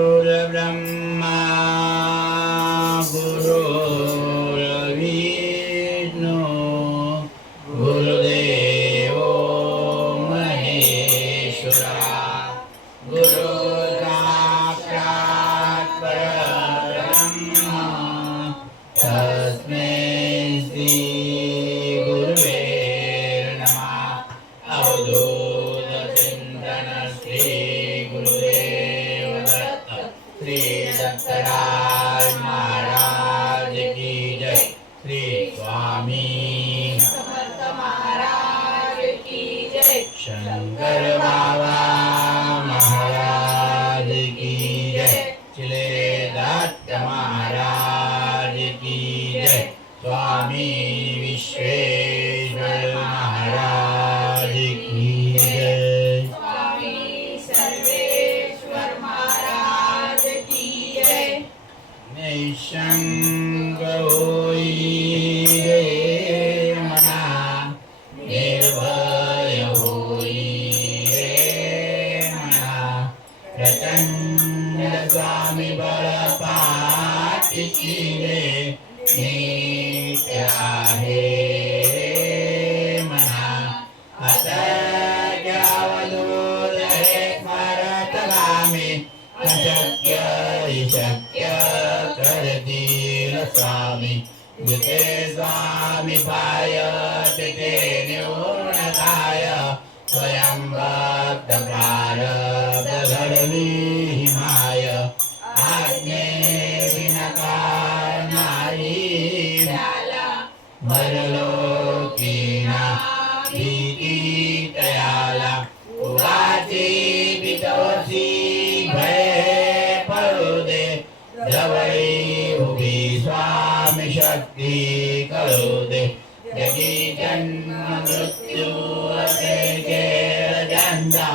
गुरुर्ब्रह्मा गुरुर्विष्णू गुरुदेवो महेश्वरा गुरु साक्षात् परब्रह्म तस्मै श्री गुरुवे नमः। अवधूत चिंतन श्री गुरुदेव दत्त श्री दत्तराय महाराज की जय। श्री स्वामी समर्थ महाराज की जय। शंकर बाबा महाराज की जय। श्री दत्त महाराज की जय। स्वामी विश्वेश्वर महाराज की जय। स्वामी सर्वेश्वर महाराज की जय। निशंक होई रे मना निर्भय होई रे मना प्रचंड स्वामी बळपाठीची रे नित्य आहे रे मना अशक्य अवधूत हे स्मरतगामी अशक्य हि शक्य करतील स्वामी जिथे स्वामी पाय तिथे निवृत्ताय स्वयं भक्त प्रारब्ध घडवी हिमाय आज्ञे विनकार नाही भरलोकीना भीती तयाला उगाची बितोसी भय पळू दे जवळी उभी स्वामी शक्ती कळू दे जगी जन्म मृत्यू असे खेळ ज्यांचा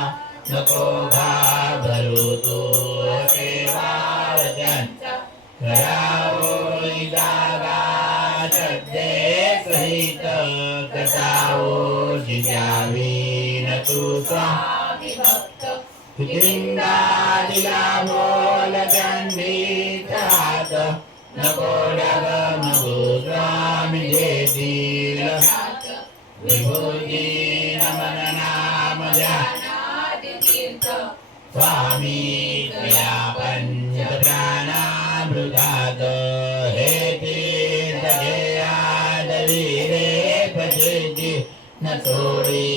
नको घाबरू तू सेवार त्यांचा करावोई जागा श्रद्धे सहित कटावो जिजावी न तू स्वामी भक्त फिकिंगा दिला बोल त्यांनीच हात नको डग नको स्वामी देतील विभूती नमन नाम ध्यानादि तीर्थ स्वामी तुया पंच प्राणामृतात् हे तीर्थ घेयाद वीरे पचेती न सोडी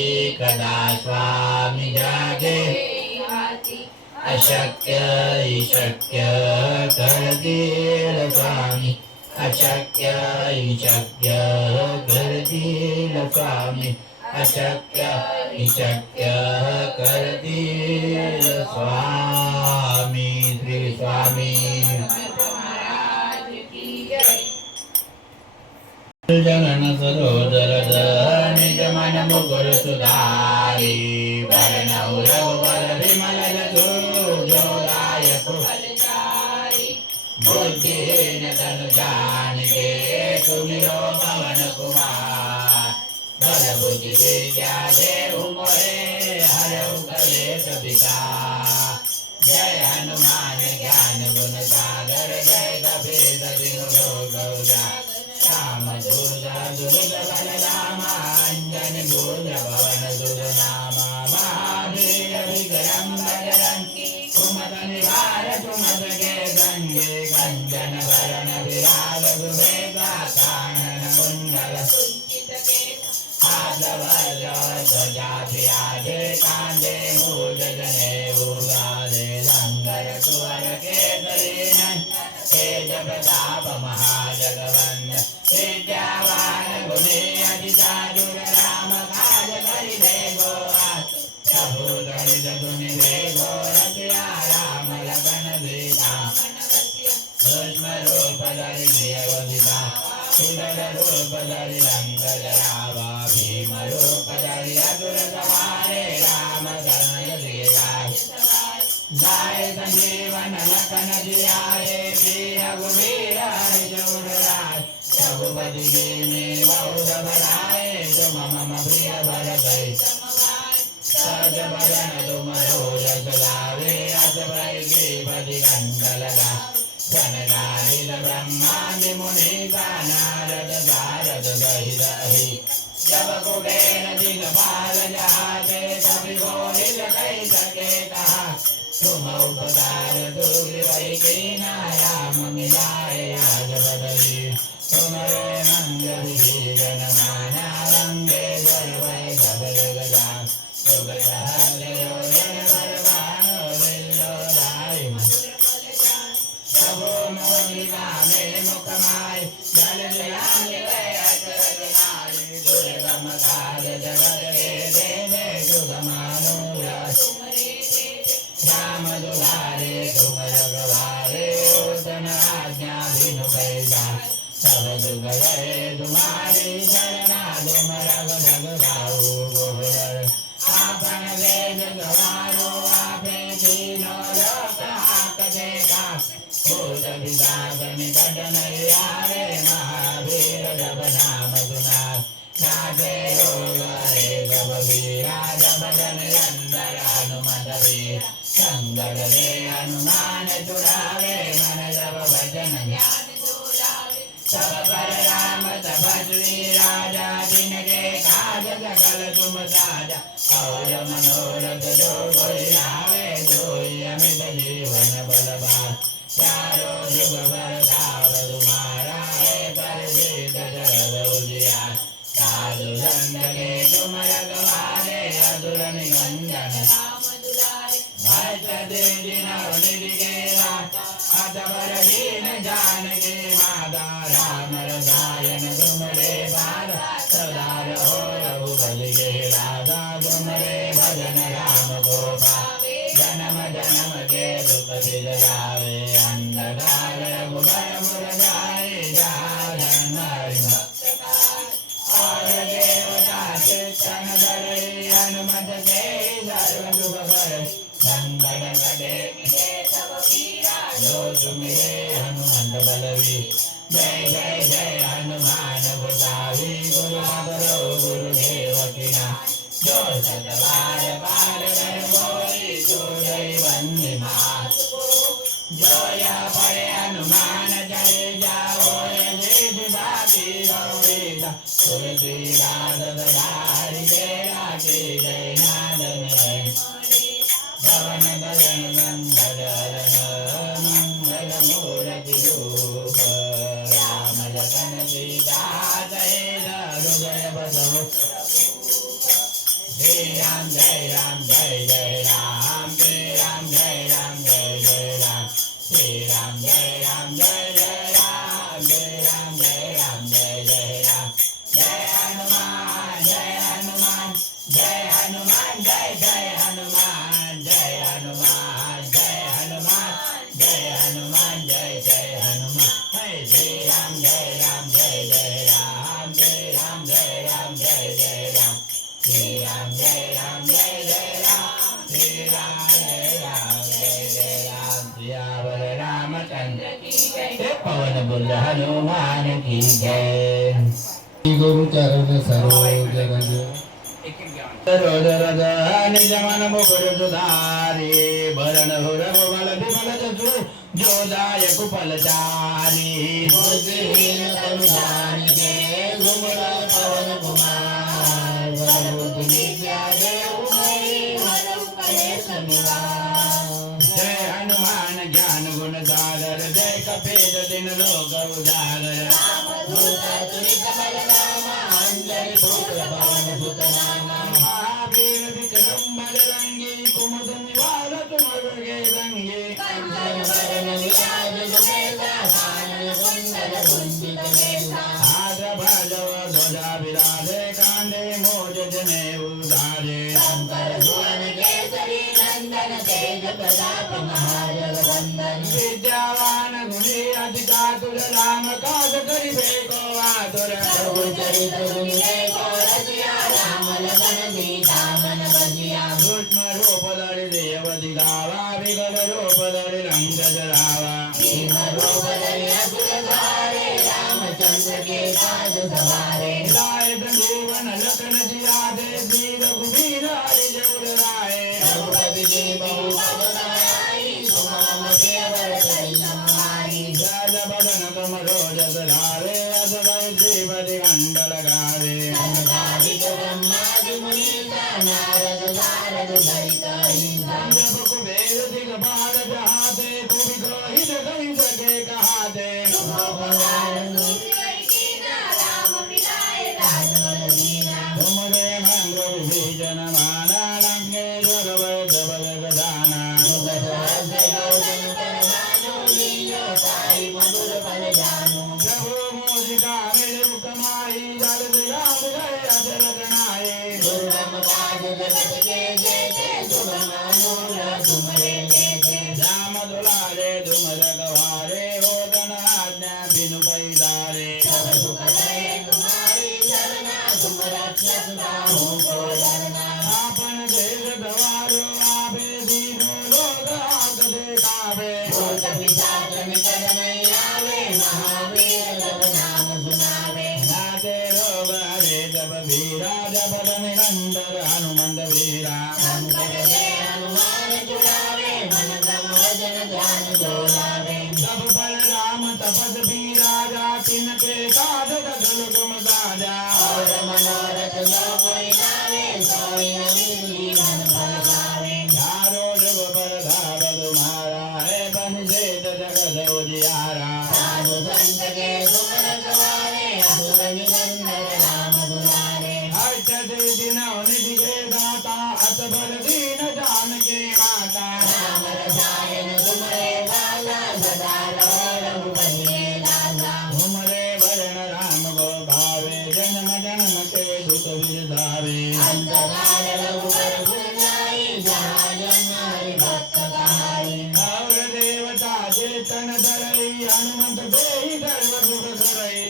कदा स्वामी जागे अशक्य हि शक्य करतील स्वामी अशक्य हि शक्य करतील स्वामी अशक्य हि शक्य करतील स्वामी। श्री स्वामी महाराज की जय। जनन सरोदर निज मन मुकुर सुधारी वरण रघुबर विमल जसु जोदायक फलचारी बुद्धिहीन तनु जानिके सुमिरो पवन कुमार बल बुद्धि विद्या देहु मोहे हरहु कलेश विकार। जय हनुमान ज्ञान गुण सागर जय कपीस तिहु लोक उजागर राम दूत दुरित बल रामा अंजनी भूज पवन सुत नामा महावीर विक्रम बजरंगी कुमत निवार सुमत के गंगे गंजन भरण विराज सुबेगा कानन कुंडल कुंचित केश हाथ वज्र ध्वजा विराजे कांधे मूल जनेऊ गाले लंगर कुंवर केसरी नंदन तेज प्रताप महाजगवंदन विद्यावान गुणी अति चातुर राम काज करिबे गो प्रभु दलित गुनि देवो रतिया राम लखन सीता सूक्ष्म रूप धरि देवदिता सुंदर रूप धरि रंग जरावा भीम रूप धरि असुर सवारे रामचंद्र सीता जाय संजीवन लखन जियारे श्री रघुवीर हरि चौर राय रघुपति के में बहुत बड़ाए तुम मम प्रिय भरत अस बदन तुम रोज गावे अस भय श्रीपति कंठ लगा जनकारित ब्रह्मादि मुनि का नारद सारद सहित अहि जब कुबेर दिगपाल जहाते कवि बोलित कहि सके कहा तुम उपकार दुर्वै की नायाम मिलाए आज बदली तुम्हारे मंगल ही जन माना रंगे जलवै गबल गजा सुख सहज योजन बलवान बिल्लो राय सबो मोलिका में मुकमाय जल जयान गए अचरज नाई दुर्गम काज जगत के देवे सुगमानो राम दुलारे तुम रघुवारे ओतन आज्ञा बिनु पैसा सब दुख गए तुम्हारी शरणा तुम रघु रघुराऊ गोबर आपन वेद गवारो आपे तीनों लोक हाकते का भूत पिशाच निकट नहीं आवे महावीर जब नाम सुना नाथे रोग हरे जब वीरा जब जन अंदर हनुमत वीर संगत दे हनुमान चुरावे मन जब भजन ज्ञान चुरावे सब पर राम तपस्वी राजा जिनके काज सकल तुम साजा और मनोरथ जो कोई लावे सोई अमित जीवन बलवान चारों जुग बरसाव तुम्हारा है कर जीत जगत उजियार साधु संत के तुम रखवारे असुर निकंदन राम दुलारे भक्त दिनव निधिकेरा अतवर दीन जानकी माता राम रसायन तुमरे पार सदा रहो रघुपति के राधा तुमरे भजन राम गोपाल जन्म जन्म के दुख बिलयावे अंधकार रघुबर मुर जाए जान और देवता चित्तन धरे हनुमत से सर्व दुख कर संकट कटे सब पीरा जो तुमरे हनुमंत बलवी जय जय जय हनुमान गोसावी गुरु मगरो गुरुदेव की ना जो सतबार पार कर बोली तो जय वंदे मात जो या पड़े हनुमान चले जाओ ये दादी रोवेदा तुलसी राध दारी तेरा के जय नादन भवन भजन गंगाधरन मंगल मूर्ति रूप राम लखन सीता सहित हृदय बसो श्री राम जय राम जय जय राम श्री राम जय राम जय जय राम श्री राम जय राम जय जय राम श्री राम जय राम जय जय राम जय हनुमान जय हनुमान जय हनुमान जय जय हनुमान जय हनुमान जय हनुमान जय हनुमान जय जय हनुमान जय श्री राम जय जय राम श्री राम जय राम जय जय राम श्री राम जय जय राम श्री राम जय जय राम सियावर रामचंद्र की जय पवन बुल हनुमान की जय गुरु चरण सरोज रज निज मन मुकुर सुधारी भरण हुर बल विमल जसु जो दायक फलचारी बुद्धिहीन तनु जानिके गुमर पवन कुमार वरबुद्धि विद्या देव मोहि हरहु कलेश निवार जय हनुमान ज्ञान गुण सागर जय कपीस दिन लोक उजागर भूत तुलित बलरामा अंजनी पुत्र पवन सुत नामा महावीर विक्रम बजरंगी कुमुद निवार तुम के रंगे कंचन वरण विराज सुबेसा कानन कुंडल कुंचित केसा हाथ भजव ध्वजा विराजे कांधे मोज जने उधारे शंकर सुवन केसरी नंदन तेज प्रताप महाजगवंदन विद्यावान गुणी अति चातुर राम काज करिबे को आतुर प्रभु चरित सुनिबे को रसिया राम लखन सीता मन बसिया सूक्ष्म रूप धरि देव दिखावा विकल रूप धरि रंग जरावा भीम रूप धरि असुर सहारे रामचंद्र के काज सवारे लाए जीवन लखन जिया दे वीर कुबीर हरि जोड़ राय नारद भरित हिंसा जब कुबेर दिगपाल जहाते कुविद्रोहित कहि सके कहाते तुमरे मंगल विभीषण माना लंकेश्वर वैद बल गदाना प्रभु मोदिका मेरे मुकमाई जल दिगाम गए अचल गणाए राम दुलारे तुम रखवारे हो गण आज्ञा बिनु पैदारे आपन देश गवारो आपे दीनो लोग आग देखावे नाते रोग हरे जब वीरा जब निरंतर हनुमंत वीरा तब पर राम तपस वीरा जा तिनके काज गगन तुम साजा धारो जुग पर धाव तुम्हारा है बंसेत जगत उजियारा अष्ट दिनों निधि के दाता अत बल दीन जान की माता तुमरे वरण राम को भावे जन्म जन्म के दुख विरधावे और देवता चेतन धरई हनुमंत देहि सर्व सुख करई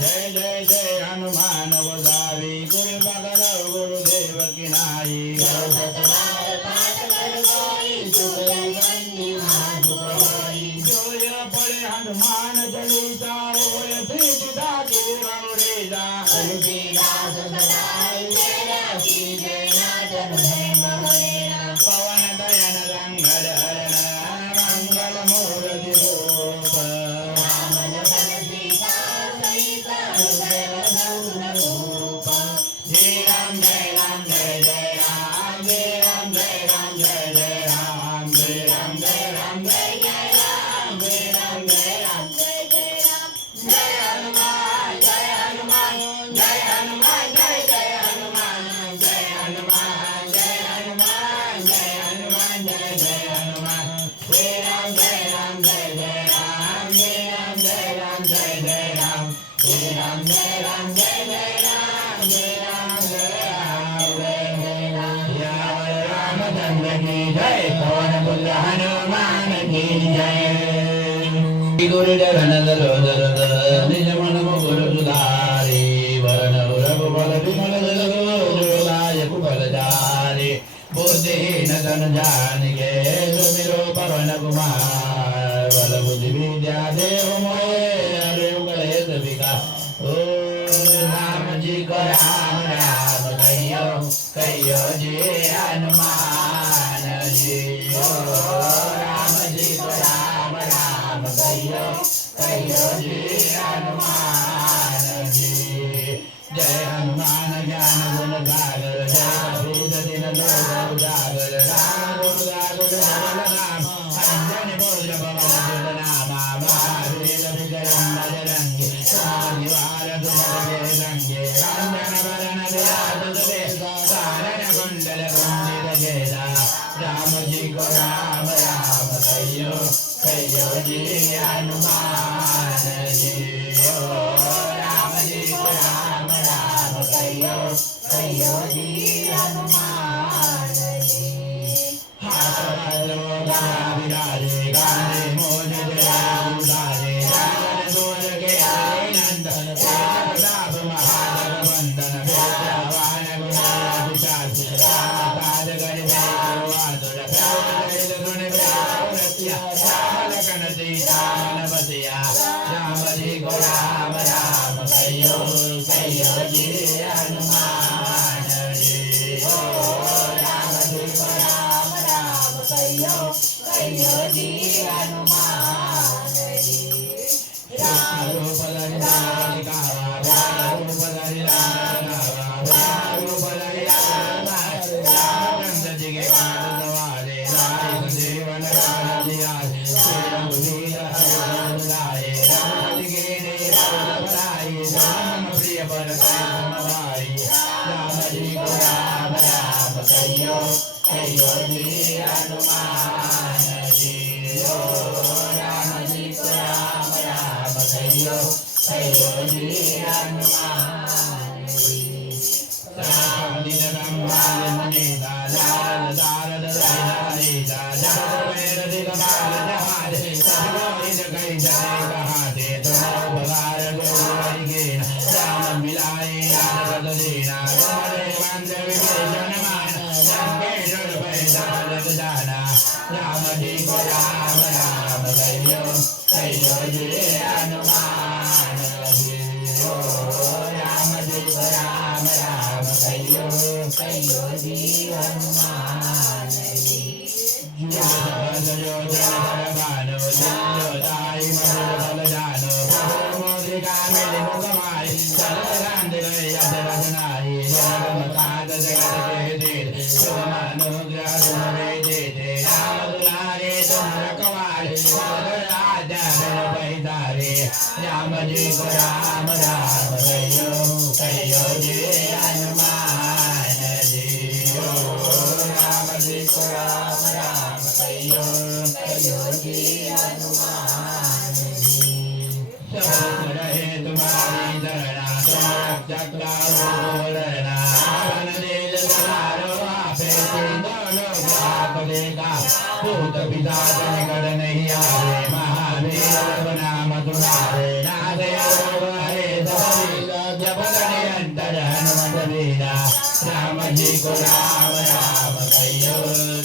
जय जय जय हनुमान गोसावी गुरु बगल गुरुदेव की नाई जो यह पढ़े हनुमान चालीसा होय सीता की रघुरेजा पवन दयन रंगल हरण मंगल मूर्ति रूप जय राम जय राम जय जय राम जय राम जय राम जय जय राम जय राम जय राम जय जय राम जय राम जय राम जय जय राम जय हनुमान जय हनुमान जय हनुमान जय जय हनुमान जय हनुमान जय हनुमान जय हनुमान जय जय हनुमान जय राम जय राम जय जय राम जय राम जय राम जय जय राम जय राम जय राम जय जय राम जय राम जय राम जय जय राम जय रामचंद्र की जय पवन पुत्र हनुमान की जय गुरु चरण सरोज निज मन गुरु सुधारी वरण रघुबल विमल जय कुबल जारी बुद्धिहीन तन जानिके सुमिरो पवन कुमार बल बुद्धि विद्या देव मोहे हरे कलेश विकार ओ राम जी को राम राम कहियो कहियो जी हनुमान जी ओ राम जी को राम राम कहियो कहियो जी हनुमान जी जय हनुमान ज्ञान गुण सागर जय कपीश दिन लोक उजागर राम गुरु सागर सरल नाम अंजन पुत्र पवन सुत नामा महावीर विक्रम बजरंगी कुमार वार तुमरे संगे रंजन वरण विराज सुबे सारण कुंडल कुंजित जेसा राम जी को राम राम कहियो कहियो जी हनुमान जी ओ राम जी को राम राम कहियो कहियो जी हनुमान जी हाथ वज्रो गदा विराजे कांधे मोज जटाधरे राजन दूर के आए नंदन प्रताप महाजग वंदन विद्यावान गुणाधिशाल काज गण वासुर गुण व्यावृत्या राम लखन सीता मन बसिया राम जी को राम राम कहियो कहियो जी हनुमान जी ओ राम जी को राम राम कहियो कहियो जी हनुमान जी राम रूप धरि समवाई राम जी को राम राम कहियो कहियो जी हनुमान जी ओ राम जी को राम राम कहियो कहियो जी हनुमान जी दिन ब्रह्माल मुनि दाल दारद दारी दाल मेर दिग बाल जहाज सबोई जगै जने कहाते तुम बगार गोई गे राम मिलाई राम दीना गोरे मंद विभीषण मान संगे जुड़ पैदाल जाना राम जी को राम राम कहियो कहियो जी हनुमान जी ओ राम जी को राम राम कहियो कहियो जी हनुमान जी जो जो जन गानो जो दाई मधुर फल जानो प्रभु मोदिका मेरे मुखमाई सर्वगान गए अजरनाई जगम काज जगत के देर तुम अनुग्रह तुम दे राम दुलारे तुम रखवारे राजा पैदारे राम जी को राम राम कहियो कहियो जी हनुमान जी ओ राम जी को राम राम कहियो कहियो जी हनुमान जी सब रहे तुम्हारी धरना तुम रक्षक बोलना रावण दिल तुम्हारो आपे दोनों आप देगा भूत पिता निकट नहीं आवे महावीर नाम तुम्हारे नागे हरे धरी जब निरंतर हनुमत वीरा राम जी को राम राम कहियो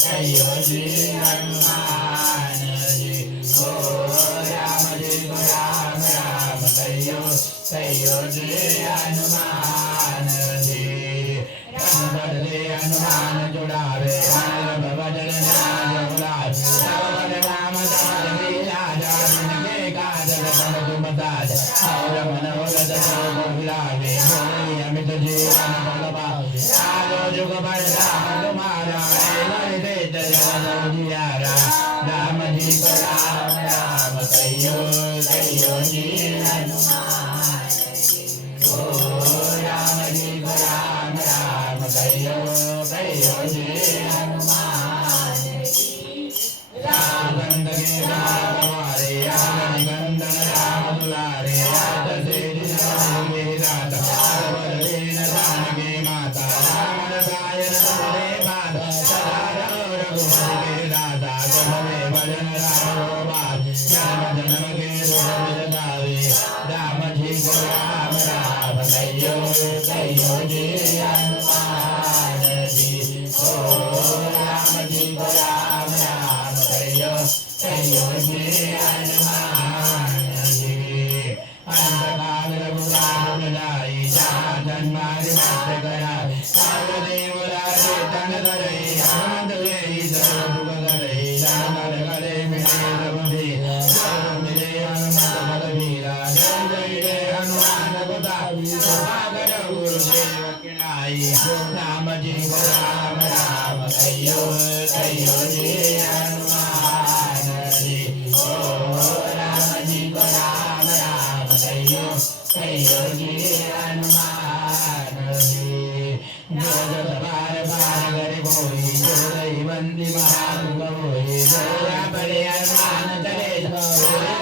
कहियो जी हनुमान जी ओ राम जी को राम राम कहियो कहियो जी हनुमान जी कंधर से हनुमान जुड़ावे भजन नाम बुलावे सब राम दास लीला जान के काजल बन तुम दास और मनोरथ सब बुलावे बोली अमित जीवन बल पावे आलो जुग बरदाम तुम्हारा है दे जगत जियारा राम जी को राम राम कहियो कहियो जी हनुमान ओ राम जी को राम राम कहियो कहियो जी हनुमान राम गंध के राम हमारे राम गंधन राम दुलारे रात से के रात देन दान के माता राम रसायन तुमरे बात सदा रघुपति के दाता तुम्हें भजन राम बात जन्म जन्म के दुख दावे राम जी को राम राम कहियो कहियो जी हनुमान जी ओ राम जी को राम राम कहियो कहियो जी हनुमान जी अंतकाल रघुराम लाई जहाँ जन्मारि मत कराए सर्वदेव राजे तन धरई हनुमत लेई सर्व दुख करई राम करे मिले सब भी सर्व मिले हनुमत बल वीरा जय जय जय हनुमान बता सागर गुरुदेव की नाई राम जी को राम राम कहियो कहियो जी हनुमान जी ओ राम जी को राम राम कहियो कहियो जी हनुमान जी जो जग बार बार करे कोई जो दई बंदी महादुख होई जोया पड़े हनुमान चले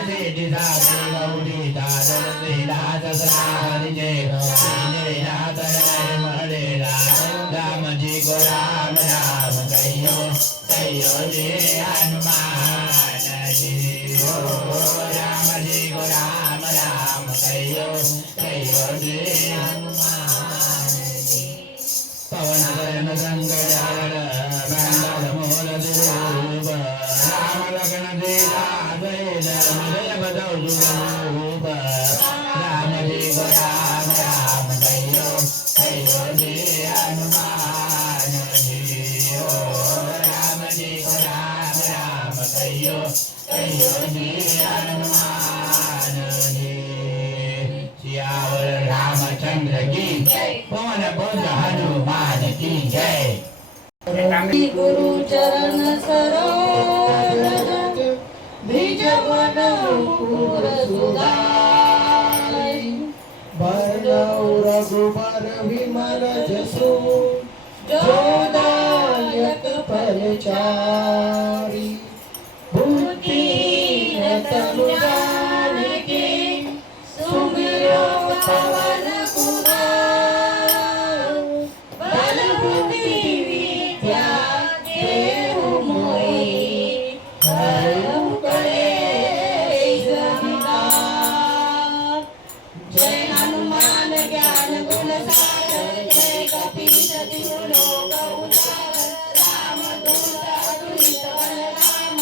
से दिशा से गौरी दादर से दास सनाहरि जय सीने नाथ मरे राम जी को राम राम कहियो कहियो जी हनुमान जी ओ राम जी को राम राम कहियो कहियो जी हनुमान जी पवन गगन गंगधर गंगा मोल रूप राम लखन सीता सहित मिलय बधौ रूप राम जी को राम राम कहियो कहियो जी हनुमान जी ओ राम जी को राम राम कहियो कहियो जी हनुमान जी सियावर रामचंद्र की पवन पुत्र हनुमान की जय गुरु चरण सरोज भिज मन पूर सुधाई भर जाऊ रघुबर विमल जसु जोदायक फलचारी बुद्धिहीन तनु जानिके सुमिरो पवन कुमार बल बुद्धि विद्या देहु मोहि हरहु कलेश विकार। जय हनुमान ज्ञान गुण सागर जय कपीश तिहु लोक उजागर रामदूत अतुलित बल राम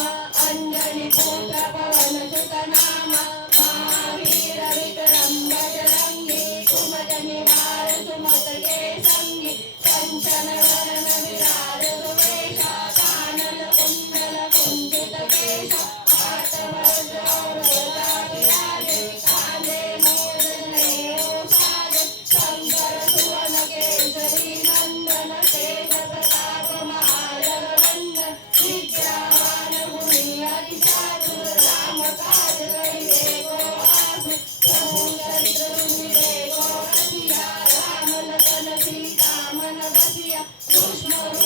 अंजनी पुत्र पवन सुत नाम महावीर विक्रम बजरंगी कुमत निवार सुमत के संगी कंचन वरण विराज सुवेशा कानन कुंडल कुंजित केशा हाथ वज्र और ध्वजा विराजे कांधे मूल जनेऊ साजे शंकर सुवन केसरी नंदन तेज प्रताप महाजगवंदन विद्यावान गुणी अति चातुर राम काज करिबे को आतुर समुद्र सुमिरे को रसिया राम लखन सीता मन बसिया सूक्ष्म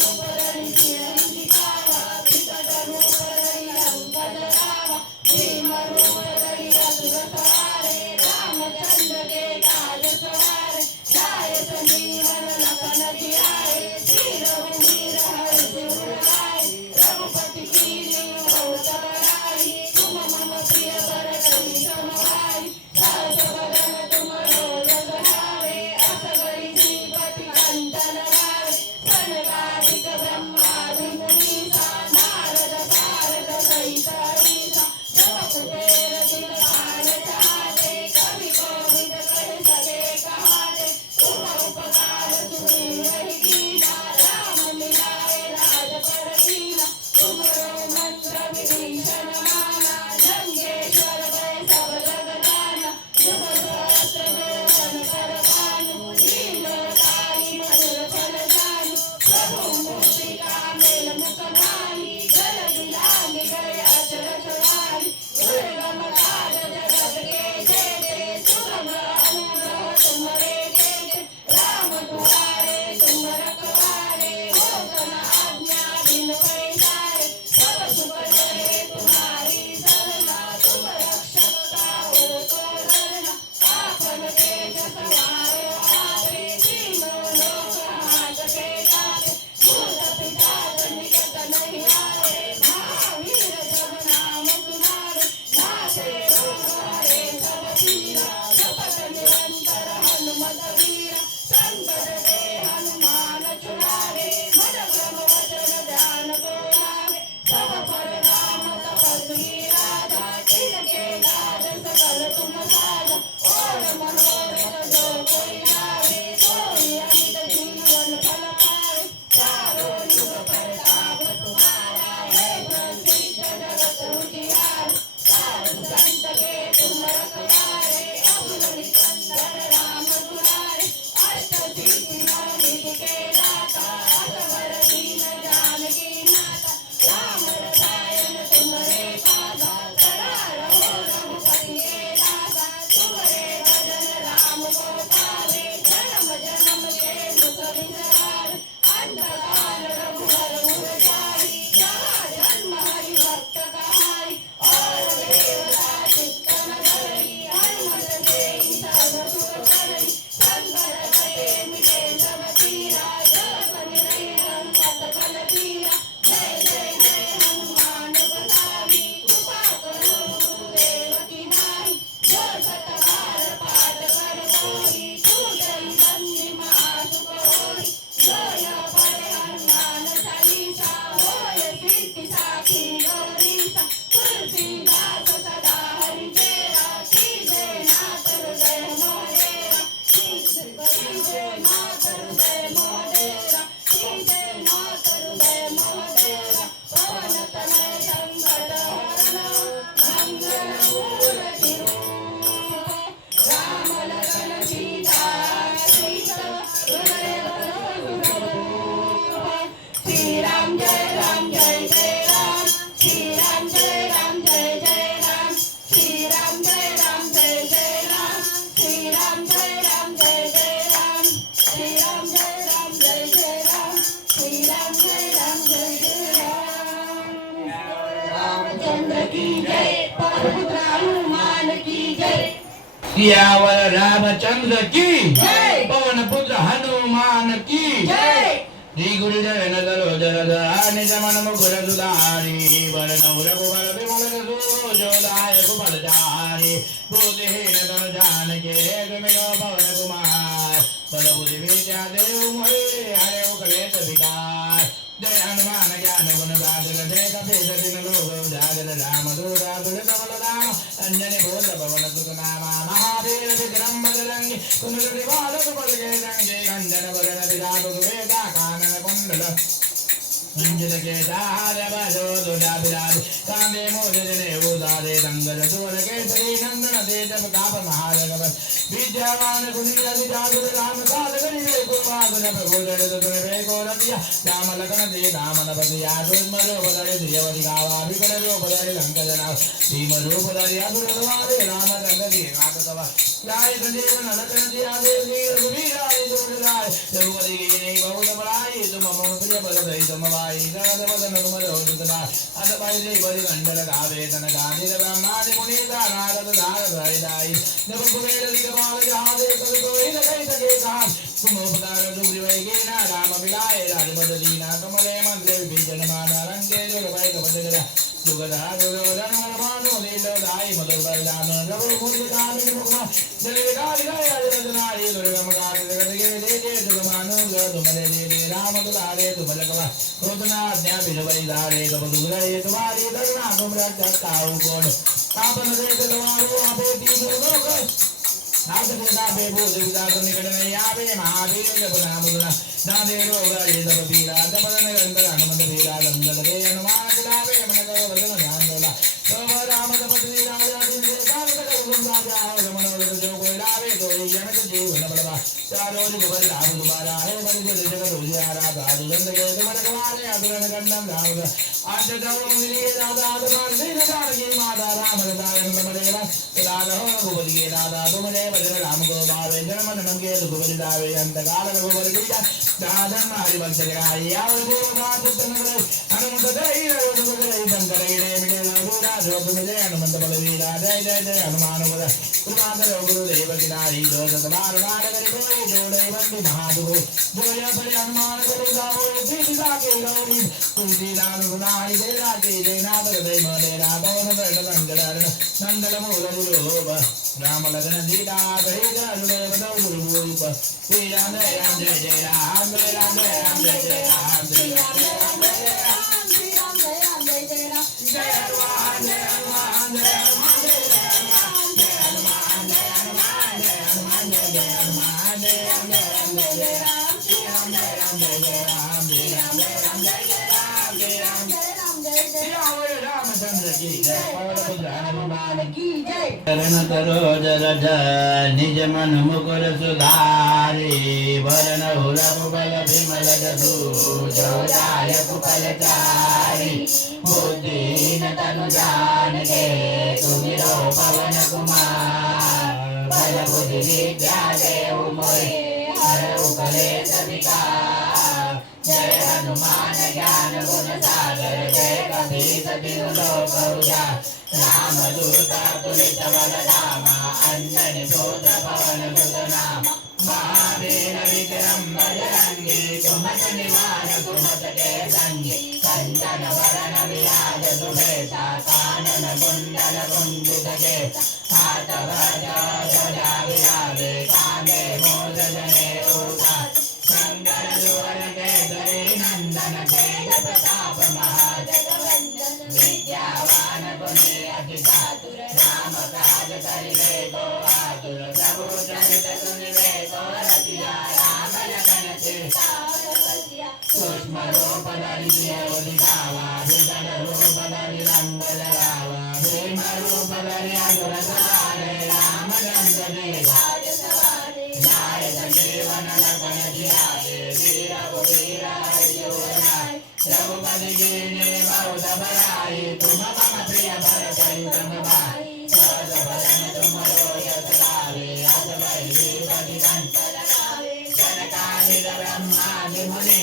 सियावर रामचंद्र की जय। पवन पुत्र हनुमान की जय। श्री गुरु जय नदरो जरदार निज मन मुकुर सुधारी वरण रघुबर विमल रसो जोदाय कुमलचारी बुद्धिहीन तन जानके तुमिरो पवन कुमार बल बुद्धि विद्या देव मोहि हरे कलेश विकार जय हनुमान ज्ञान गुण सागर जय कपीश दिन लोक उजागर राम दूत तुलित बल राम अंजनी भूत पवन सुत नामा महावीर विक्रम बजरंगी कुंडल बालक बल के रंगे गंजन वरण विराट वेदा कानन कुंडल मंजिल के दार बजो दुजा विराज कांदे मोद जने उदारे दंगल दूर के श्री नंदन तेज प्रताप महाजगव विद्यावान गुणी अति जागृत राम काल करि रे कुमार प्रभु जड़े तुने वे को रतिया राम लगन दे दामन बदिया दुर्मरो बदले दियवति गावा विकट रूप बदले लंक जना भीम रूप बदले असुर द्वारे राम रंग दिए घात तवा लाय संजीवन लखन दिया दे श्री रघुवीर आए जोड़ लाए रघुपति की नहीं बहुत बड़ाई तुम मम प्रिय बल दई तुम भाई गद बदन तुम रोजतदा अद भाई दे बलि गंडल गावे तन गादि ब्रह्मादि मुनीता नारद धार भाई दाई जब कुबेर दिगमाल जहादे कल कोई न कहि सके कहां तुम उपकार दुर्जय के ना राम मिलाए राजपद दीना कमले मंत्र विभीषण माना रंगे जोग भाई कपट गया जुगदा दुर्योधन मानो लीलो दाई मधुर बलिदान रघु कुंज कामिनी मुखमा जल विकार गए अजरनारी दुर्गम काज जगत के देखे जुगमानो तुमरे दे राम दुलारे तुम लगवा क्रोधना आज्ञा बिरवई धारे कब दुगरे तुम्हारी करुणा तुम रक्षाऊ कौन आपन देख तुम्हारो आपे तीन लोक नाथ देता बेबूद विदात निकट नहीं आवे महावीर के पुनाम गुना नादे रोग ये सब पीरा तपन निरंतर हनुमत पीरा लंगल रे हनुमान चलावे मन करो वचन ध्यान दोला तो राम तपस्वी राजा दिन से काल कर गुण राजा हो रमण जो कोई लावे तो यमक जीवन बलवा चारों जुग बल राम तुम्हारा है बल जगत उजियारा साधु दंड के तुम रखवारे अतुलन गंडम राम आज जाओ मिलिए दादा आदमान दिन जानकी माता राम दाय नमरेला राधा हो रघुपति के दादा तुमने भजन राम को भावे जन्म जन्म के दुख बलिदावे अंत काल रघुवर गिरिजा दादन हरि भक्त जगाई आवे बोलो नाथ तनकर हनुमत दई रोज बगड़ई शंकर रे मिले रघुरा रोग मिले हनुमत बलवीरा जय जय जय हनुमान बोल प्रमाद गुरुदेव की नारी जो सतबार बार करि कोई जोड़े बंदी महादुख जोया बड़े हनुमान करि गाओ सीता के गौरी तुलसी लाल गुनाई दे राजे दे नाथ हृदय मलेरा पवन वर्ण मंगल मंगल मूल रूप राम लगन सीता सहित हृदय बदौ गुरुरूप श्री राम जय राम जय जय राम जय राम जय राम जय जय राम जय राम जय राम जय राम श्री राम जय राम जय जय राम जय हनुमान जय हनुमान जय हनुमान जय हनुमान जय हनुमान जय हनुमान जय हनुमान जय जय हनुमान जय राम जय राम जय जय राम श्री राम जय राम जय जय राम श्री राम जय राम जय जय राम जय राम जय राम जय जय राम रामचंद्र की जय पवन पुत्र हनुमान की जय चरण सरोज रज निज मन मुकुर सुधारी वरण रघुबल विमल जसु जोदाय कुफलचारी बुद्धिहीन तनु जानके तुमिरो पवन कुमार बल बुद्धि विद्या देव मोहि हरहु कलेश विकार जय हनुमान ज्ञान गुण सागर जय कपीश तिहु लोक उजागर राम दूत तुलित बल धामा अंजनी पुत्र पवन सुत नामा महावीर विक्रम बजरंगी कुमत निवार कुमत के संगी कंचन वरण विराज सुभेसा कानन कुंडल कुंडित केसा हाथ वज्र ध्वजा विराजे कांधे मूल जनेऊता शंकर सुवन केसरी नंदन तेज प्रताप महाजगवंदन विद्यावान गुणी अति चातुर राम काज करिबे को आतुर प्रभु चरित सुनिबे को रसिया राम लगन सीता बसिया सूक्ष्म रूप धरि सियहि दिखावा विकट रूप धरि रंग लगावा भीम रूप धरि असुर सवारे रामचंद्र जी राज सवारे लाए संजीवन लखन जियाए वीर रघुवीर हरि जोड़ाए रघुपति कीन्ही बहुत बड़ाई तुम मम प्रिय भरत सम भाई सहज बदन तुम रोयस लावे अस वैरी पति कंठ लगावे सनकादिक ब्रह्मादि मुनि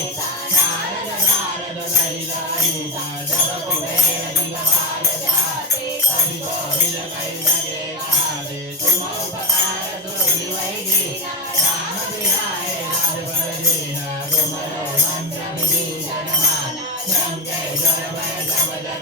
नारद नारद सहित अहिता जब कुबेर दिगपाल जाते कवि कोविद कहि सके गाते तुम उपकार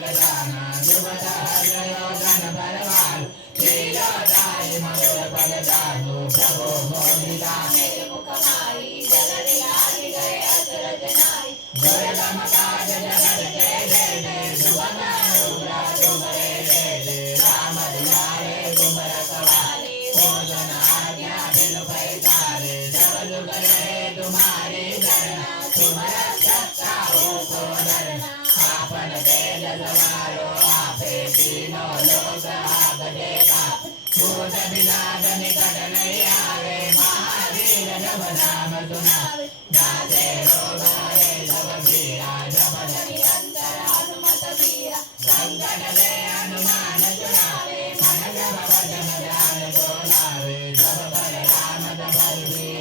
गजाना जुगता हरयो धन बलवान लीलादाय मंगल फलदानु प्रभो मोदिता मेरे मुखमाई जगत लाग गए अचरज नाई दुर्गम काज जगत के देने सुभमानुरा तुमरे देने राम दुलारे तुम रखवाले भोजन आज्ञा बिन पैतारे सब जुग रहे तुम्हारी गणना तुम रक्षता हो को डरना आपन तेज सवारो आपे तीनों लोक आप देगा भूत विनाद निकट नहीं आवे महावीर जब नाम सुनावे नाते रोग हरे सब पीरा जपत निरंतर हनुमत वीरा संकट से हनुमान छुड़ावे मन जब वचन ध्यान बोलावे जब बल राम तब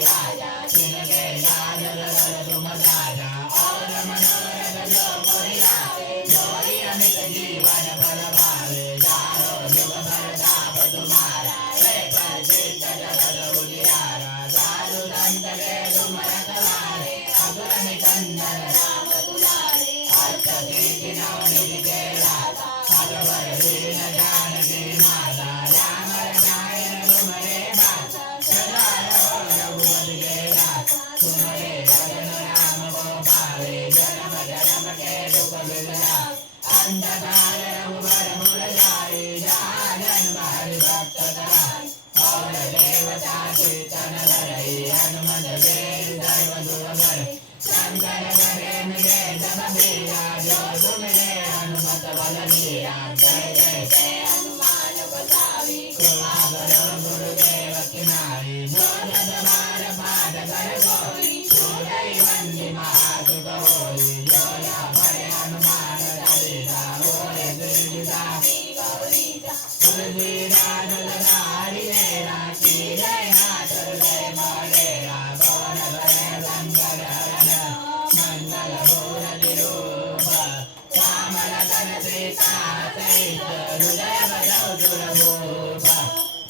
राजा जिनके लाज लगल तुम राजा और मनोरथ जो कोई लावे जोई अमित जीवन फल पावे चारों जुग प्रताप तुम्हारा वे परिचित जगत उजियारा साधु संत के तुम रखवारे असुर निकंदन राम दुलारे अष्ट सिद्धि नवनिधि के दाता अजबर दीन जानकी माता राम रसायन तुम्हारे माता सदा रहो रघुपति के दाता तुम्हारे भजन राम को पावे जन्म जन्म के दुख बिसरा अंधकार रघुबर मुर जाए जहाँ जन्म हरि भक्त कराए और देवता चेतन धरई हनुमत वेद सर्व दुर्गर शंकर गगन जय जब बीरा जो तुमरे हनुमत बल मीरा जय जय जय हनुमान गोसावी कृपा करो गुरुदेव किनारी जो जब बार पाठ कर गोरी सूरई वंदी महासुख होई जो या परे हनुमान चालीसा होए दुर्गिता गौरीजा तुलसीदास सदारि मेरा की जय हाथ लय मालेरा पवन भय शंकर हरण मंगल मूर्ति रूप राम लखन सीता सहित हृदय बजौ दुर्भूप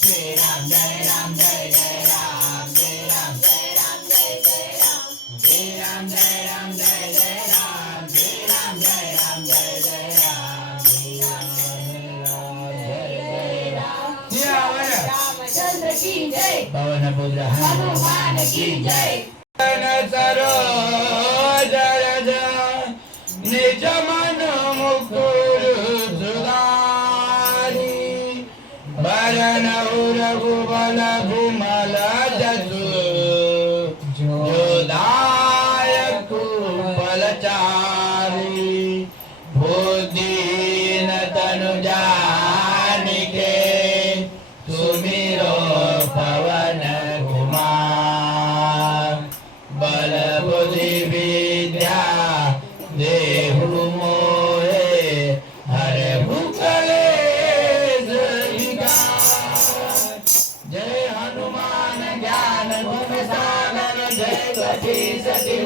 श्री राम जय राम जय जय राम श्री राम जय राम जय जय राम श्री राम जय राम जय जय राम श्री राम जय राम जय जय राम श्री राम जय जय राम रामचंद्र की जय पवन पुत्र हनुमान की जय सरोज रज निज मन मुकुर सुधारी वरण रघुबल विमल जसु जोदायक फलचारी भूदीन तनु जानिके सुमिरो पवन कुमार बल बुद्धि विद्या देहु मोहे हरे भूखले जय हनुमान ज्ञान गुण सागर जय कपी सति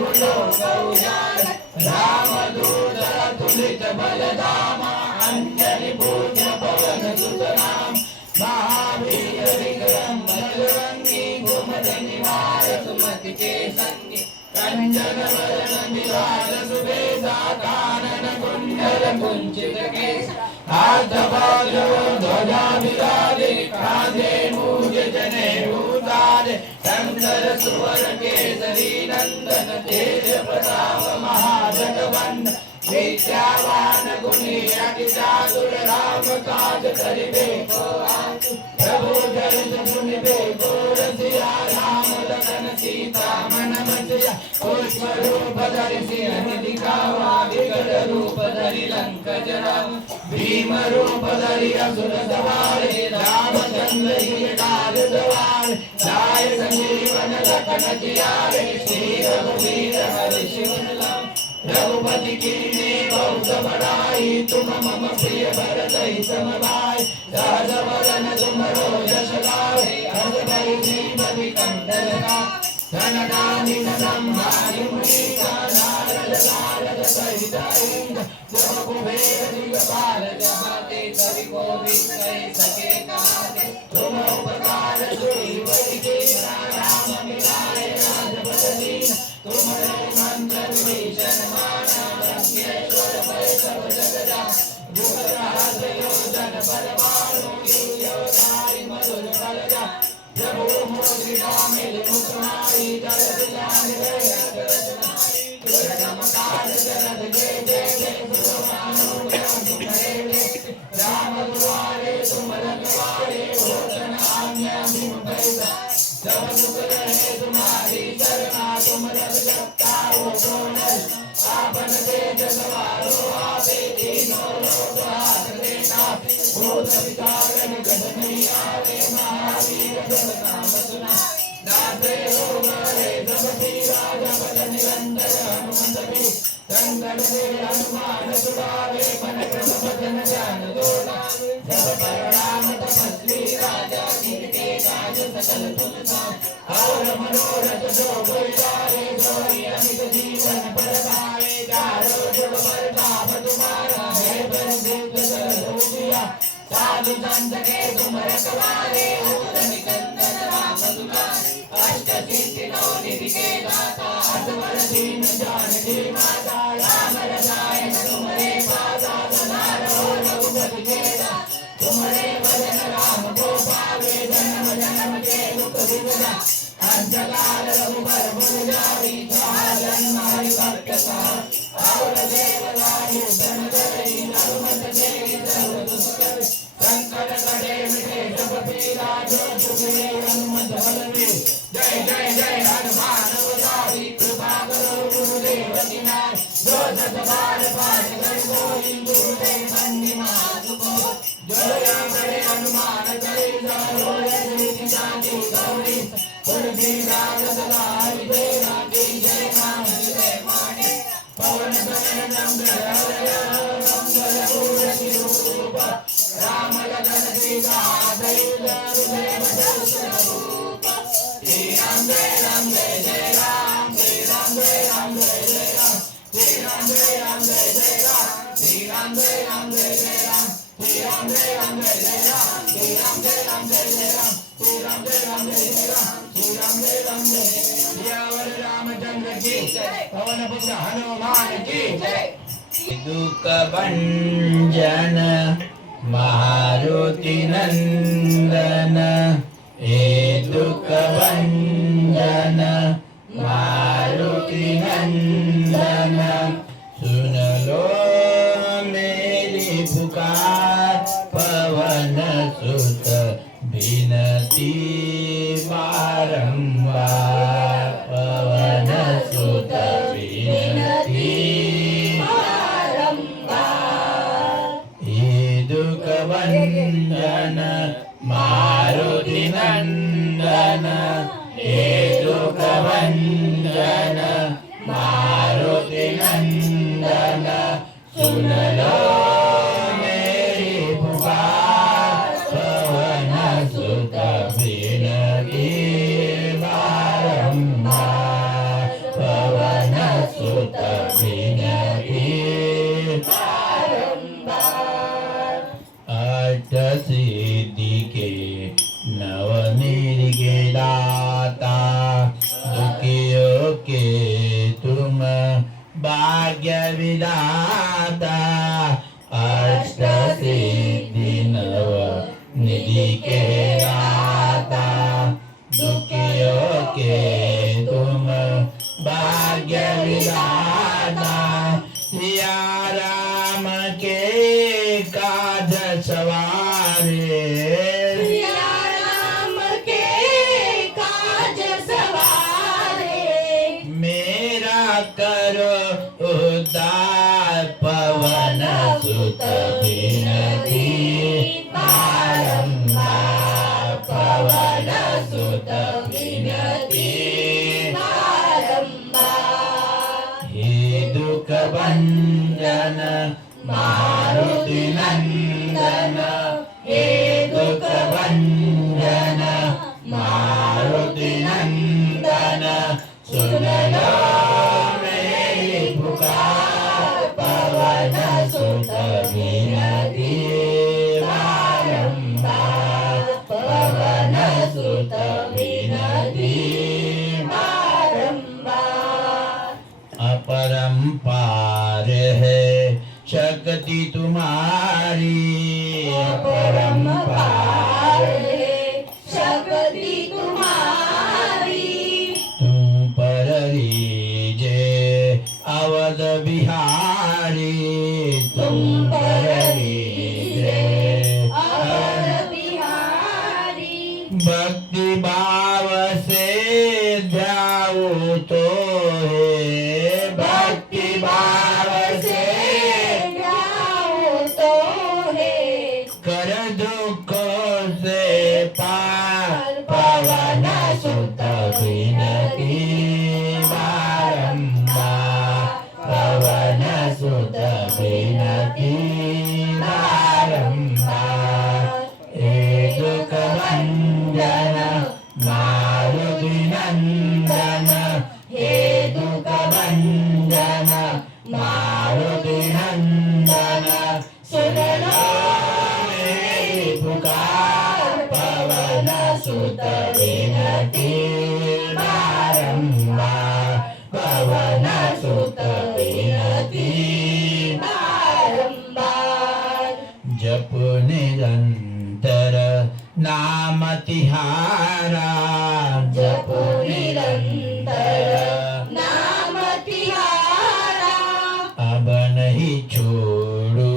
राम दूत तुलित बलधामा अंजलि पूज्य पवन सुत नाम महावीर विक्रम बजरंगी कुमद निवार सुमति के संगी कंचन वरण विराज सुबेसा कानन कुंडल कुंचित केसा हाथ बाजो ध्वजा विराजे कांधे मूज जनेऊ तारे शंकर सुवर केसरी नंदन तेज प्रताप महाजगवंदन विद्यावान गुणी अति चातुर राम काज करिबे को आतुर प्रभु चरित सुनिबे को रसिया राम लखन सीता मन बसिया पुष्प रूप धरि सिंह दिखावा विकट रूप धरि लंक जरावा भीम रूप धरि असुर सवारे रामचंद्र जी काज सवारे लाय संजीवन लखन जियारे श्री रघुवीर हरि शिवन लाम रघुपति की बहुत बड़ाई तुम मम प्रिय भरत सम भाई सहज वरन तुम यश गावे हस भई श्रीपति कंठल का धनदानि संभारि मुनीसा नारद नारद सहित इंद जब कुबेर दिगपाल जहाते कवि कोविद कहि सके काते तुम उपकार सुनि वै के राम मिलाए राजपद दीन तुम्हारे मंत्र विभीषण माना लंकेश्वर भय सब जग जान जुगराजयो जन परमाणु दिव्योदारि मधुर कलजा प्रभु मोदिता मिल मुखमारी जलद जान गए नमकार जलद जय जय जय भगवानो राम दुआरे तुम रखवारे होतन आज्ञा बिन पैसा सब दुख रहे तुम्हारी चरणा तुम रख सकता हो कौन आपन तेज सवारो आपे तीनों लोक हाथ देना भूत विकारन गद नहीं आवे महावीर जब नाम सुना नाथे हो गए जब राजा बल निरंतर हनुमंत भी संकट से हनुमान छुड़ावे मन क्रम भजन ज्ञान दोना जब परिणाम तपस्वी राजा कीर्ति काज सकल तुम और मनोरथ जो गुजारे जोई अमित जीवन पर पाए चारो जुग प्रताप तुम्हारा है पर सिद्ध जल दूजिया साधु संत के तुम रखवारे भूत निकंदन राम तुम्हारे अष्ट सिद्धि नौ निधि के दाता असवर दीन जानकी माता राम रसायन तुम्हारे पासा सदा रहो रघुपति केरा तुम्हारे भजन राम को पावे जन्म जन्म के दुख विदा अंधकार रघुबर मुझ जावी सहारण हरि भक्त सहा और देवरायु धन धरई रघुमत देहि सर्व दुख संकट कटे मिटे जब पीरा जो सुखी हनुमत बलवी जय जय जय हनुमान उदारी कृपा करो गुरुदेव की नाम जो सत बार पाठ कर कोई गुरुदेव बंदी मात को जो करे हनुमान करे जाओ रीति जाति गौरी पुरभी राग सदा हरि तेरा की जय नाम जय माने पवन सनन चंद्र मंगल मूर्ति रूप राम लखन सीता दैव हृदय दर्शन रूप श्री राम जय जय राम श्री राम जय जय राम श्री राम जय जय राम श्री राम जय जय राम श्री राम जय जय राम श्री राम जय जय राम श्री राम जय जय राम श्री राम जय जय सियावर रामचंद्र की जय पवन पुत्र हनुमान की जय दुख भंजन मारुति नंदन हे दुख भंजन मारुति नंदन सुन लो मेरी पुकार पवन सुत बिनती बारंबार पवन सुत बिनती दुख भंजन मारुति नंदन हे दुख भंजन मारुति नंदन सुन लो मेरी पुकार पवन सुत बिनती बारंबार पवन सुत बिनती सिद्धि के नवनीर के दाता दुखियों के तुम भाग्य विधाता अष्ट सिद्धि नव निधि के दाता दुखियों के तुम भाग्य विधाता सिया राम के काज सवारे राम के काज सवारे मेरा करो उद्धार पवन सुत बिनती बारंबार पवन सुत बिनती बारंबार हे दुख भंजन मारुति नंदन हे दुख भंजन मारुति नंदन सुन लो मेरी पुकार पवन सुत बिनती बारंबार पवन सुत बिनती बारंबार अपरंपार है शक्ति तुम्हारी अपरंपार है शक्ति तुम्हारी। तुम पर रीजे अवध बिहारी तुम पर रीजे अवध बिहारी। भक्ति भाव से ध्याओ तो है भक्ति भाव से जाओ तो है कर दुख से पार पवन सुत विनती बारंबार पवन सुत विनती बारंबार हे दुख भंजन मारुति नंदन हे दुख भंजन मारुति नंदन सुन लो मेरी पुकार पवन सुत विनती बारंबार पवन सुत विनती बारंबार। जप निरंतर नाम तिहारा जप निरंतर नाम तिहारा। अब नहीं छोड़ू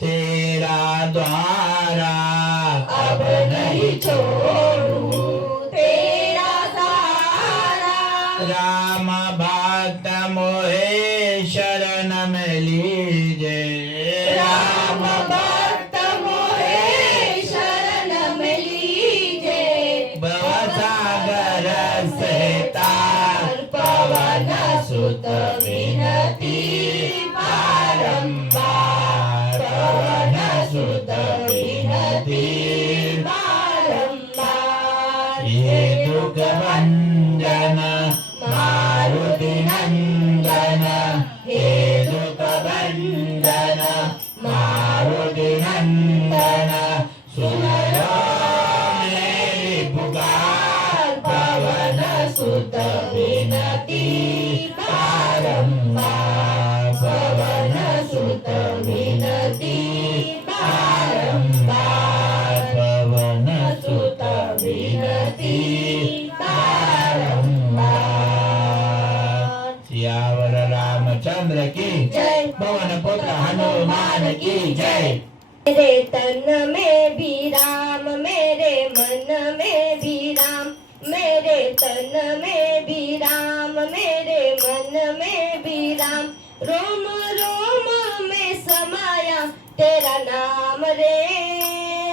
तेरा द्वारा अब नहीं छोड़ू तेरा सहारा। राम भक्त मोहे शरण में लीजे राम भक्त मोहे शरण में लीजे। भवसागर से तार पवन सुत विनती बारंबार पवन सुत विनती बारंबार। हे दुख भंजन मारुति नंदन हे दुख भंजन मारुति नंदन सुन लो मेरी पुकार पवन सुत विनती बारंबार पवन सुत विनती बारंबार पवन सुत विनती बारंबार। सियावर रामचंद्र की जय। पवन पुत्र हनुमान की जय। मेरे तन में भी राम मेरे मन में भी राम। मेरे तन में भी राम मेरे मन में भी राम। रोम रोम में समाया तेरा नाम रे।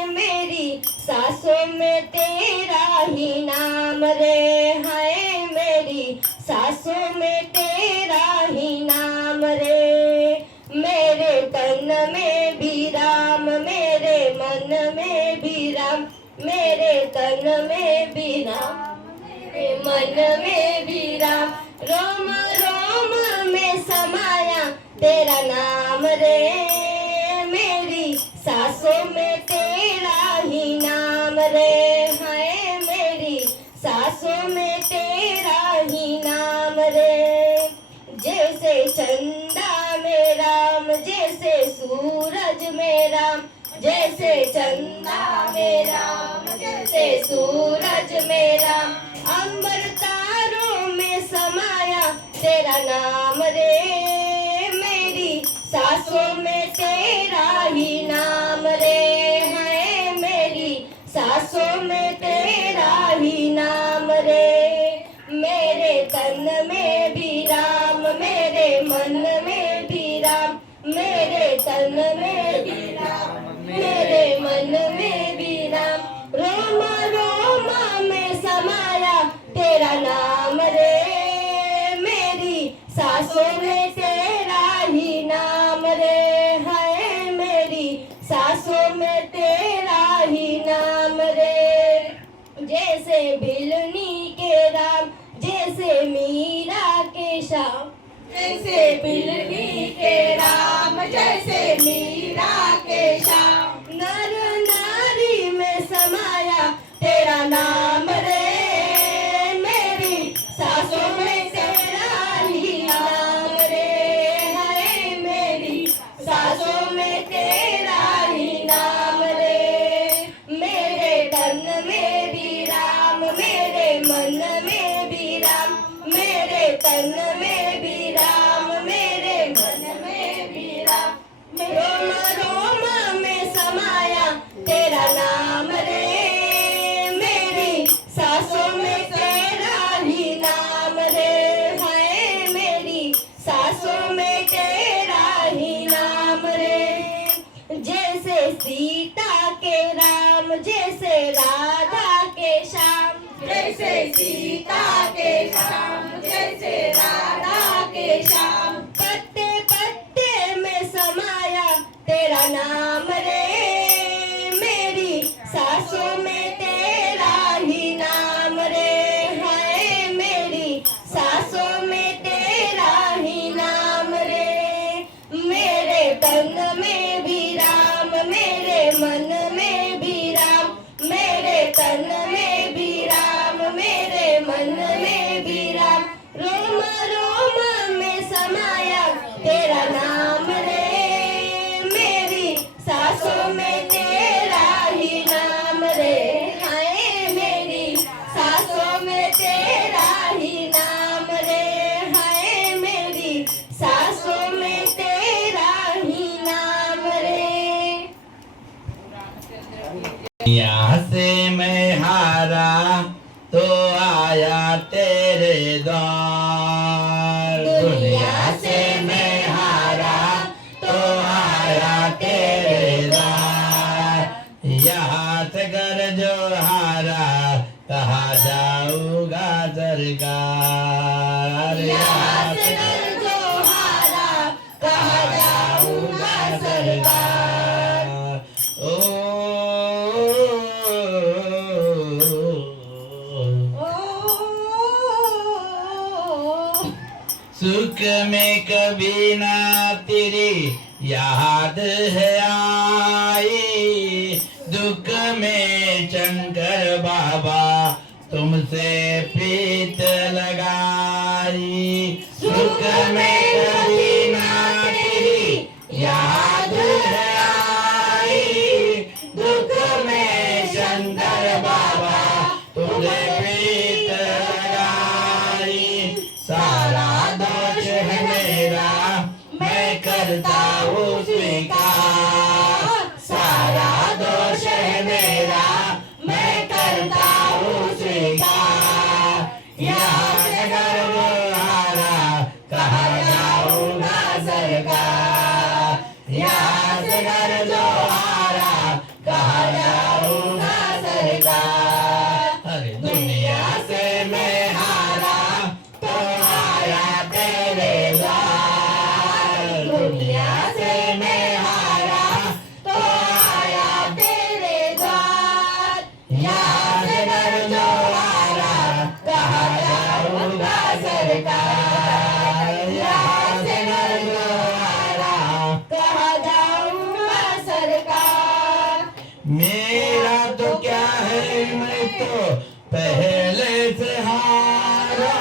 मेरी सांसों में तेरा ही नाम रे। हाय मेरी सांसों में तेरा ही नाम रे। मेरे तन में भी राम मेरे मन में भी राम। मेरे तन में भी राम मेरे मन में भी राम। रोम रोम में समाया तेरा नाम रे। मेरी सांसों में तेरा ही नाम रे। हाय मेरी सांसों में तेरा ही नाम रे। जैसे चंदा में राम जैसे सूरज में राम। जैसे चंदा में राम जैसे सूरज में राम। अंबर तारों में समाया तेरा नाम रे। मेरी सांसों में तेरा ही नाम रे। है मेरी सांसों में तेरा ही नाम रे। मेरे तन में भी राम मेरे मन में भी राम। मेरे तन में भी राम मेरे मन में भी राम। रोम रोम में समाया तेरा नाम रे। मेरी सांसों में तेरा ही नाम रे। है मेरी सांसों में तेरा ही नाम रे। जैसे भिलनी के राम जैसे मीरा के श्याम। जैसे भिलनी के राम जैसे मीरा के श्याम। नर नारी में समाया तेरा नाम रे। मेरी सांसों में तेरा ही नाम रे। है मेरी तन में भी राम, मेरे मन में भी राम। रोम रोम में समाया तेरा नाम रे, मेरी सांसों में तेरा ही नाम रे, है मेरी सांसों में तेरा ही नाम रे। जैसे सीता के राम, जैसे राधा के श्याम, जैसे सीता के श्याम, जैसे राधा के श्याम। पत्ते पत्ते में समाया तेरा नाम रे, मेरी सांसों में तेरा ही नाम रे, है मेरी सांसों में तेरा ही नाम रे। मेरे तन में भी राम, मेरे मन में भी राम, मेरे तन में भी राम, मेरे मन में भी राम। रोम रोम में समाया तेरा नाम रे, मेरी सांसों में तेरा ही नाम रे, हाय मेरी सांसों में तेरा ही नाम रे, हाय मेरी सांसों में तेरा ही नाम रे। यहाँ से मैं हारा तो आया तेरे द्वार, दुनिया से मैं हारा तो आया तेरे द्वार। यहाँ से कर जो हारा कहा जाऊंगा सरकार, यहाँ से कर जो हारा कहा जाऊंगा सरकार। ओ सुख में कभी ना तेरी याद है आई, दुख में शंकर बाबा तुमसे प्रीत लगाई। सुख में कभी ना तेरी याद है आई, दुख में शंकर बाबा तुमसे प्रीत लगाई। सारा दोष है मेरा मैं करता हूँ स्वीकार, सारा दोष है मेरा मैं करता हूँ स्वीकार। यहाँ से गर्व हारा कहा जाऊंगा सरकार, यहाँ से गर्व हारा कहा जाऊंगा सरकार। अरे दुनिया से मैं हारा तो आया तेरे द्वार, दुनिया से मैं हारा तो आया तेरे द्वार। यहाँ से घर जो हारा कहा जाऊंगा सरकार, यहाँ से घर जो हारा कहा जाऊंगा सरकार। मेरा तो क्या है मैं तो पहले से हारा,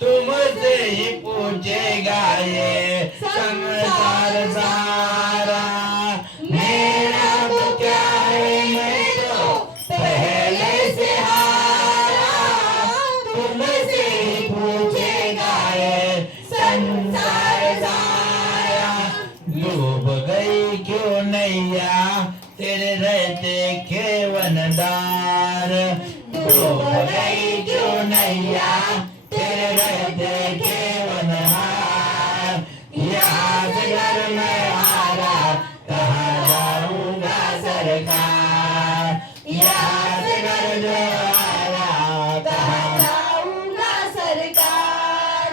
तुमसे ही पूछेगा ये संसार सारा। मेरा तो क्या है मैं तो पहले से हारा, तुमसे ही पूछेगा ये संसार सारा। डूब गई क्यों नैया तेरे रहते खेवनदार, डूब गई क्यों नैया तेरे रहते खेवनहार। यहाँ से घर में हारा कहा जाऊंगा सरकार, यहाँ से घर जो हारा कहा जाऊंगा सरकार।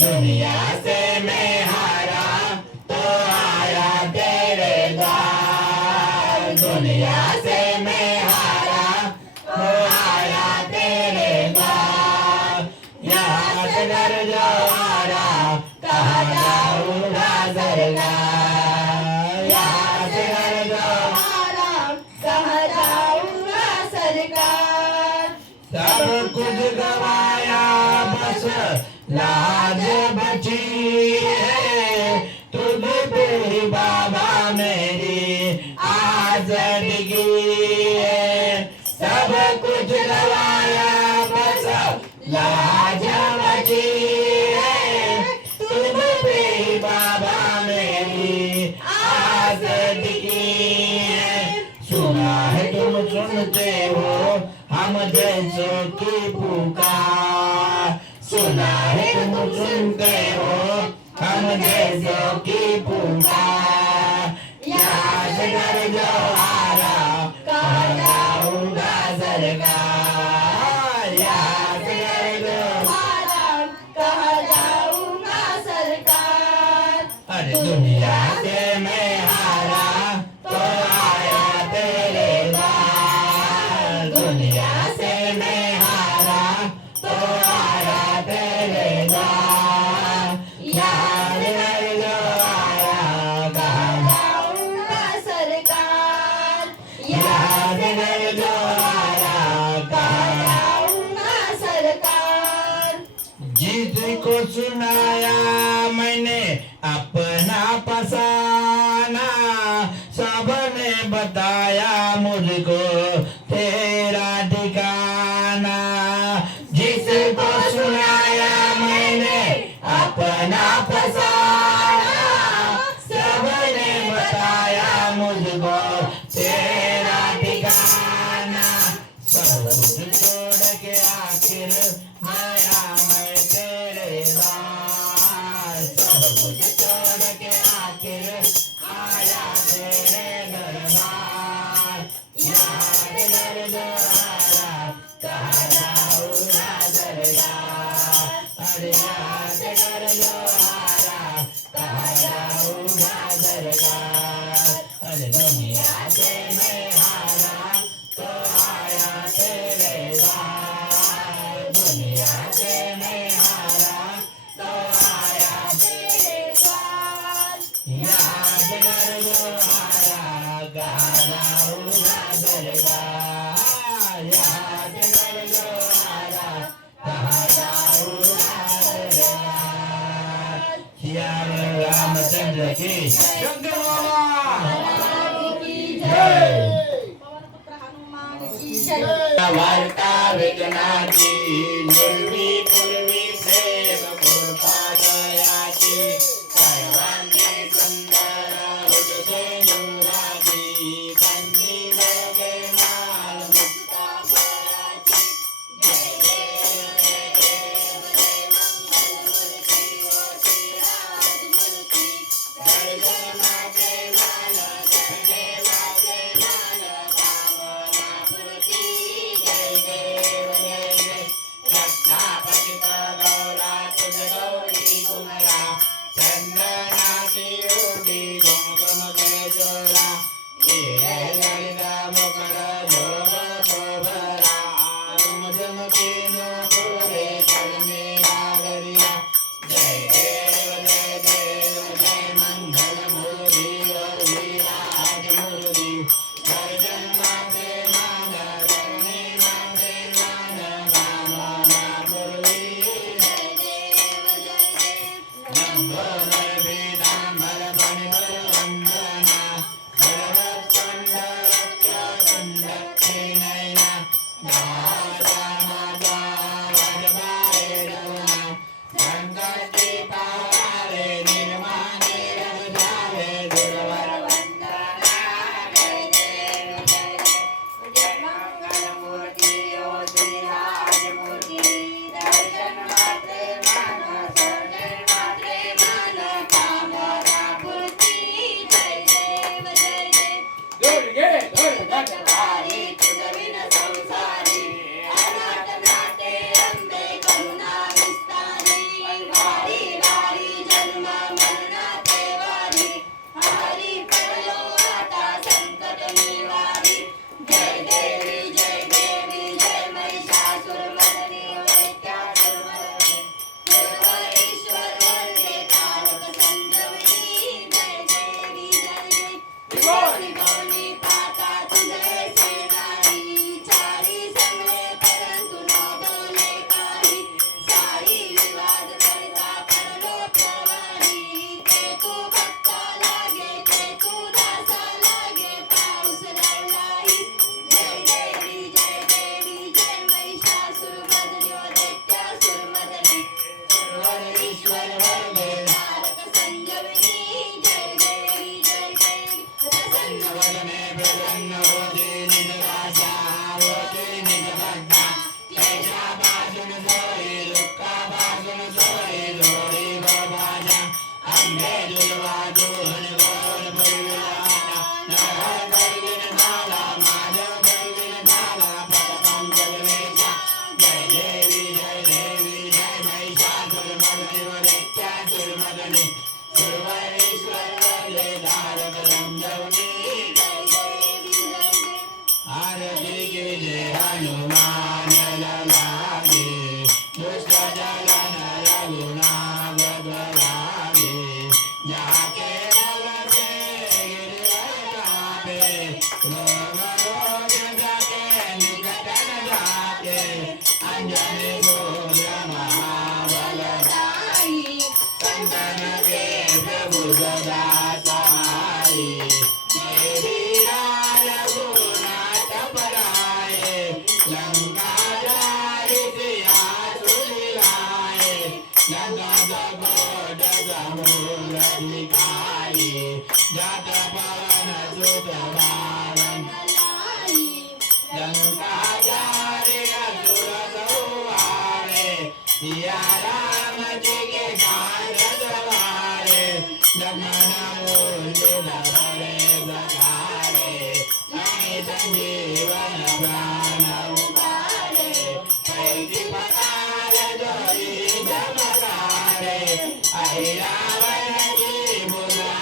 दुनिया से मैं हारा तो आया तेरे द्वार, दुनिया से मैं हारा तो आया तेरे द्वार। यहाँ से घर जो हारा कहा जाऊंगा सरकार, यहाँ से घर जो हारा कहा जाऊंगा सरकार। सब कुछ गवाया बस लाज बची है, तुझ पे ही बाबा मेरी आस डिगी है। सब कुछ गवाया बस लाज बची सुनते हो हम देशों की पुकार, याद कर जो हारा कहा जाऊंगा सरकार, याद कर जो हारा कहा जाऊंगा सरकार। अरे दुनिया से मैं हारा तो आया तेरे द्वार, दुनिया से मैं हारा तो आया तेरे द्वार, याद कर जो आया कहा जाऊंगा सरकार, याद कर जो आया कहा जाऊंगा सरकार। जिसको सुनाया मैंने अपना फसाना, सबने बताया मुझको तेरा ठिकाना, जिसको सुनाया मैंने अपना फसाना, सबने बताया मुझको तेरा ठिकाना, सब कुछ छोड़ के आखिर आया मैं तेरे द्वार, सब कुछ छोड़ के आखिर आया तेरे दरबार, याद कर जो आया कहा जाऊंगा सरकार, अरे याद कर जो आया कहा जाऊंगा सरकार, अरे दुनिया से मैं हारा तो आया तेरे द्वार, दुनिया से मैं हारा तो आया तेरे द्वार, याद कर जो हारा कहा जाऊंगा सरकार, याद कर जो हारा कहा जाऊंगा सरकार। सिया रामचंद्र की शंकर बाबा की जय। पवन पुत्र हनुमान की जय। वार्ता विघ्नाची निर्वी पूर्वी प्रेम कृपा दयाची, सर्वांगी सुंदर हृदय नुराची, कंदी लगे माल मुक्ता फळाची, जय देव जय देव जय मंगल मूर्ती ओ श्रीराज मूर्ती। जय जय माते मान जय देवा जय मान कामना पूर्ती, जय देव जय जय रत्नापतित गौरा तुझ गौरी कुमरा, चंदनाची ओढी घुमघुम के जोरा, हिरे ललित मुकुट जोग शोभरा, झुम की नुपुरे चरणी नागरिया, जय देव जय मंगल मूर्ति और विराज मूर्ति, जय जय माते मान करणी माते मान कामना पूर्वी, जय देव जय देव लंबोदर पीतांबर फणिवर वंदना, सर्वस्कंद वक्रतुंड नयना, दाता माता वरदाय रघुना, संकटी पारे निर्माणे रघुजावे दुर्वर वंदना। जय देव जय देव जय मंगल मूर्ति ओ श्रीराज मूर्ति। दर्शन मात्रे मन, शरण मात्रे मन, विख्यातुर्मदने सर्वेश्वर धारक रंजवनी जय जय जय आरती की जय हनुमान लागे दुष्ट जलन रघुनाथ लागे जाके लगते गिरवे रोग रोग जाके निकट न जाके अंजनी पुत्र महाबल दाई संतन के प्रभु सदा सहाय देवी रघुनाथ पराये लंका जारि सिया सुमिलाए लंका जगोद समुद्र दिखाई जट पवन सुत बारन लाई लंका जारि असुर सौहारे सिया राम जी के काज सवारे लखन मूल्य धरे सखारे नई संजीवन प्राण उबारे कैसी पकार जोई जमकारे आई रावण की बुला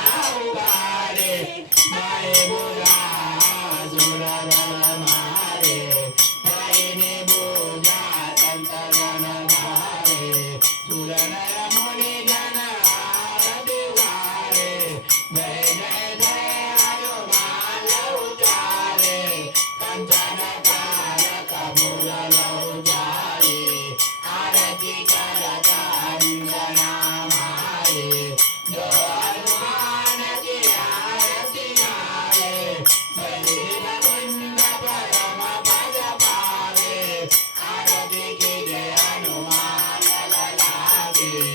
उबारे माए बुला असुर बल मारे नैनी बुझा संत जन धारे सुर नर मुनि जन आरती गारे जय जय जय हनुमान उचारे कंचन कारक फूल उचारे आरती करत अंजना मारे जो हनुमान की आरती गावे संजीव कुंड परम पद पावे आरती की जय हनुमान लागे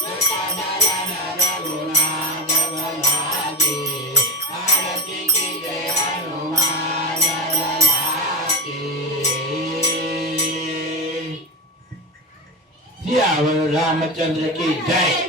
दुष्ट दलन रघुनाथ लागे आरती की जय हनुमान लागे सियावर रामचंद्र की जय।